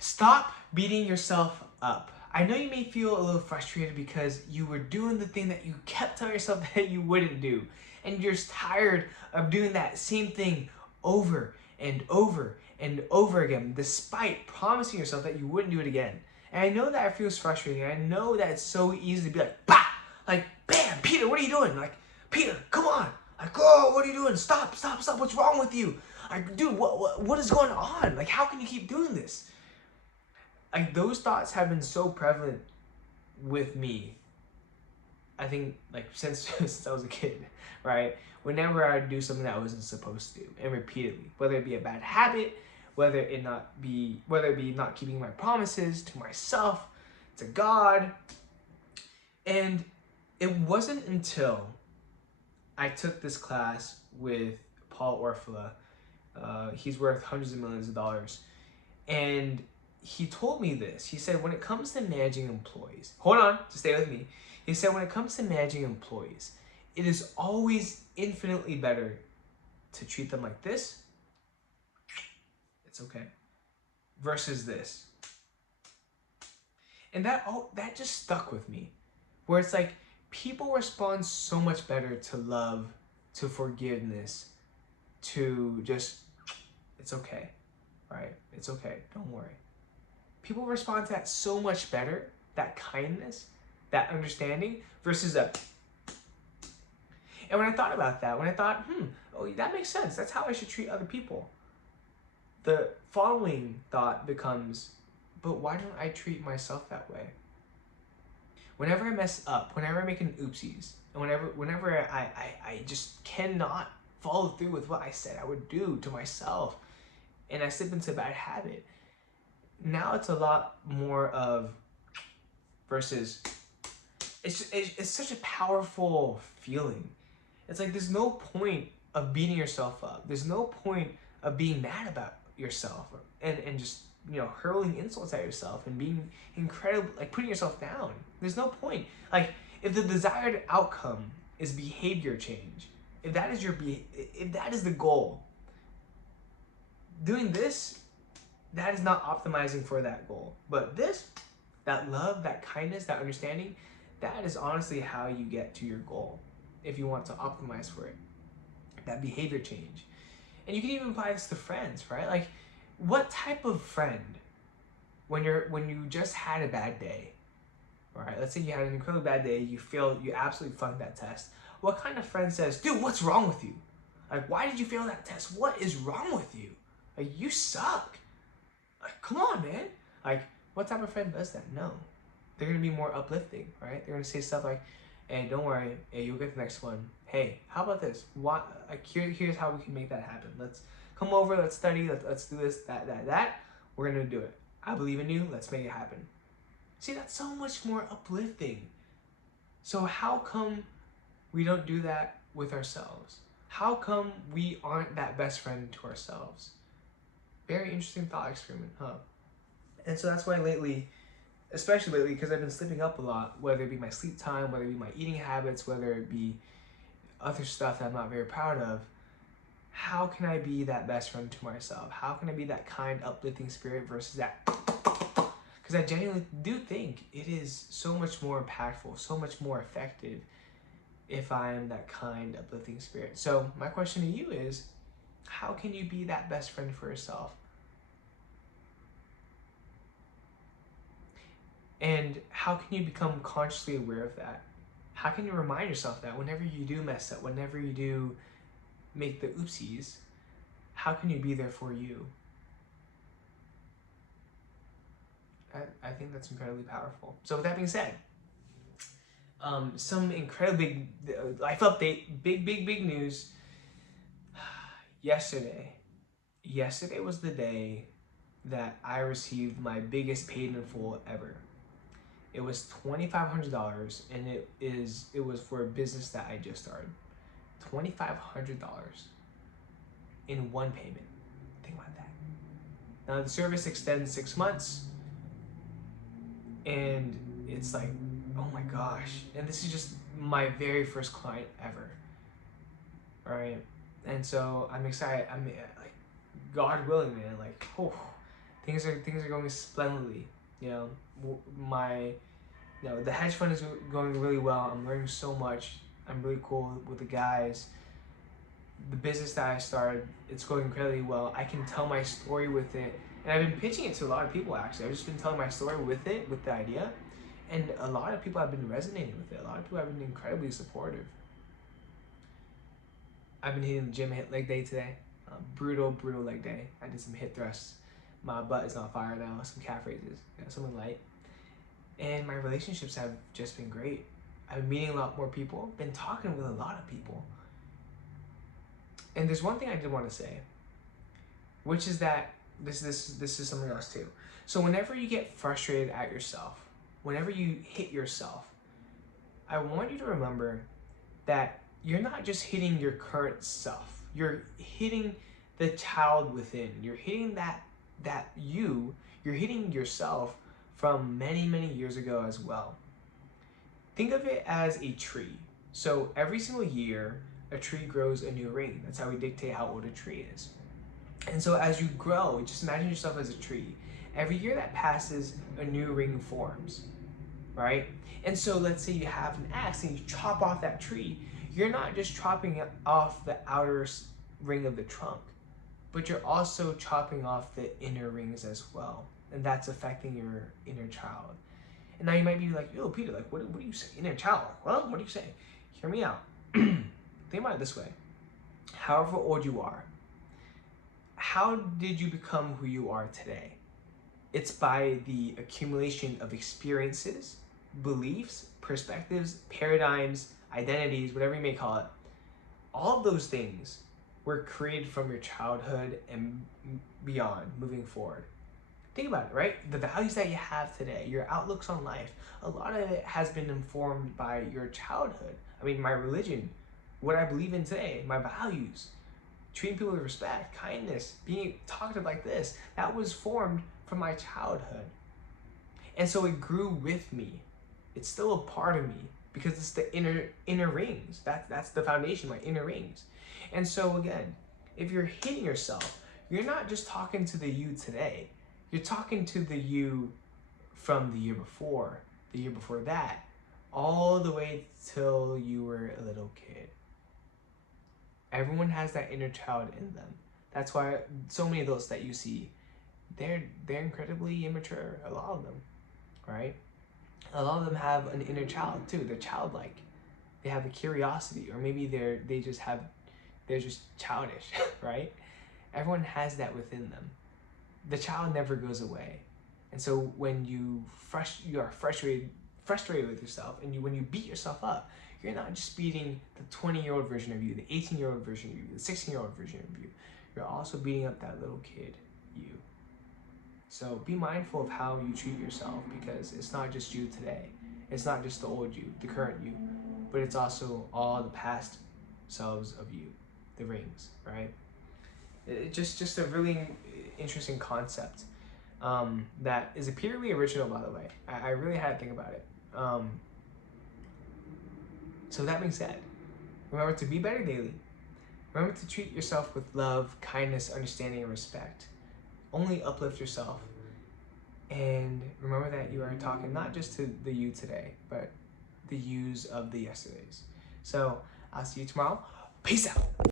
Stop beating yourself up. I know you may feel a little frustrated because you were doing the thing that you kept telling yourself that you wouldn't do. And you're just tired of doing that same thing over and over and over again, despite promising yourself that you wouldn't do it again. And I know that it feels frustrating. I know that it's so easy to be like, bah! Like, bam, Peter, what are you doing? Like, Peter, come on. Like, oh, what are you doing? Stop, stop, stop. What's wrong with you? Like, dude, what is going on? Like, how can you keep doing this? Like, those thoughts have been so prevalent with me, I think, like, since since I was a kid, right? Whenever I would do something that I wasn't supposed to do, and repeatedly, whether it be a bad habit, whether it be not keeping my promises to myself, to God. And it wasn't until I took this class with Paul Orfila. He's worth hundreds of millions of dollars. And he told me this. He said, when it comes to managing employees, hold on, just stay with me. He said, when it comes to managing employees, it is always infinitely better to treat them like this. It's okay. Versus this. And that just stuck with me. Where it's like, people respond so much better to love, to forgiveness, to just, it's okay, right? It's okay, don't worry. People respond to that so much better, that kindness, that understanding, versus a. And when I thought about that, when I thought, oh, that makes sense. That's how I should treat other people. The following thought becomes, but why don't I treat myself that way? Whenever I mess up, whenever I make an oopsies, and whenever I just cannot follow through with what I said I would do to myself, and I slip into a bad habit, now it's a lot more of versus. It's such a powerful feeling. It's like there's no point of beating yourself up. There's no point of being mad about yourself and just, you know, hurling insults at yourself and being incredible, like putting yourself down. There's no point. Like, if the desired outcome is behavior change, if that is the goal, doing this, that is not optimizing for that goal. But this, that love, that kindness, that understanding, that is honestly how you get to your goal if you want to optimize for it. That behavior change. And you can even apply this to friends, right? Like, what type of friend, when you just had a bad day, right? Let's say you had an incredibly bad day, you absolutely flunked that test. What kind of friend says, dude, what's wrong with you? Like, why did you fail that test? What is wrong with you? Like, you suck. Like, come on, man. Like, what type of friend does that? No. They're going to be more uplifting, right? They're going to say stuff like, hey, don't worry. Hey, you'll get the next one. Hey, how about this? Here's how we can make that happen. Let's come over. Let's study. Let's do this, that. We're going to do it. I believe in you. Let's make it happen. See, that's so much more uplifting. So how come we don't do that with ourselves? How come we aren't that best friend to ourselves? Very interesting thought experiment, huh? And so that's why lately, especially lately, because I've been slipping up a lot, whether it be my sleep time, whether it be my eating habits, whether it be other stuff that I'm not very proud of, how can I be that best friend to myself? How can I be that kind, uplifting spirit versus that? Because I genuinely do think it is so much more impactful, so much more effective if I am that kind, uplifting spirit. So my question to you is, how can you be that best friend for yourself? And how can you become consciously aware of that? How can you remind yourself that whenever you do mess up, whenever you do make the oopsies, how can you be there for you? I think that's incredibly powerful. So with that being said, some incredibly big life update, big news. Yesterday was the day that I received my biggest paid in full ever. It was $2,500, and it was for a business that I just started. $2,500 in one payment. Think about that. Now the service extends 6 months, and it's like, oh my gosh! And this is just my very first client ever. All right, and so I'm excited. I'm like, God willing, man. Like, oh, Things are going splendidly. You know, the hedge fund is going really well. I'm learning so much. I'm really cool with the guys. The business that I started, it's going incredibly well. I can tell my story with it, and I've been pitching it to a lot of people. Actually, I've just been telling my story with it, with the idea, and a lot of people have been resonating with it. A lot of people have been incredibly supportive. I've been hitting the gym, hit leg day today. Brutal leg day. I did some hip thrusts. My butt is on fire now. Some calf raises, something light. And my relationships have just been great. I've been meeting a lot more people. Been talking with a lot of people. And there's one thing I did want to say, which is that this is something else too. So whenever you get frustrated at yourself, whenever you hit yourself, I want you to remember that you're not just hitting your current self. You're hitting the child within. You're hitting you're hitting yourself from many years ago as well. Think of it as a tree. So every single year, a tree grows a new ring. That's how we dictate how old a tree is. And so as you grow, just imagine yourself as a tree. Every year that passes, a new ring forms, right? And so let's say you have an axe and you chop off that tree. You're not just chopping off the outer ring of the trunk, but you're also chopping off the inner rings as well. And that's affecting your inner child. And now you might be like, yo, Peter, like, what do you say? Inner child? Well, what do you say? Hear me out. Think about it this way. However old you are, how did you become who you are today? It's by the accumulation of experiences, beliefs, perspectives, paradigms, identities, whatever you may call it. All of those things were created from your childhood and beyond, moving forward. Think about it, right? The values that you have today, your outlooks on life, a lot of it has been informed by your childhood. I mean, my religion, what I believe in today, my values, treating people with respect, kindness, being talked about like this, that was formed from my childhood. And so it grew with me. It's still a part of me because it's the inner rings. That's the foundation, my inner rings. And so again, if you're hitting yourself, you're not just talking to the you today. You're talking to the you from the year before that, all the way till you were a little kid. Everyone has that inner child in them. That's why so many of those that you see, they're incredibly immature, a lot of them, right? A lot of them have an inner child too. They're childlike. They have a curiosity, or maybe they're just childish, right? Everyone has that within them. The child never goes away. And so when you are frustrated with yourself, and when you beat yourself up, you're not just beating the 20-year-old version of you, the 18-year-old version of you, the 16-year-old version of you. You're also beating up that little kid, you. So be mindful of how you treat yourself, because it's not just you today. It's not just the old you, the current you, but it's also all the past selves of you, the rings, right? It's just a really interesting concept that is purely original, by the way. I really had to think about it. So that being said, remember to be better daily. Remember to treat yourself with love, kindness, understanding, and respect. Only uplift yourself. And remember that you are talking not just to the you today, but the yous of the yesterdays. So I'll see you tomorrow. Peace out.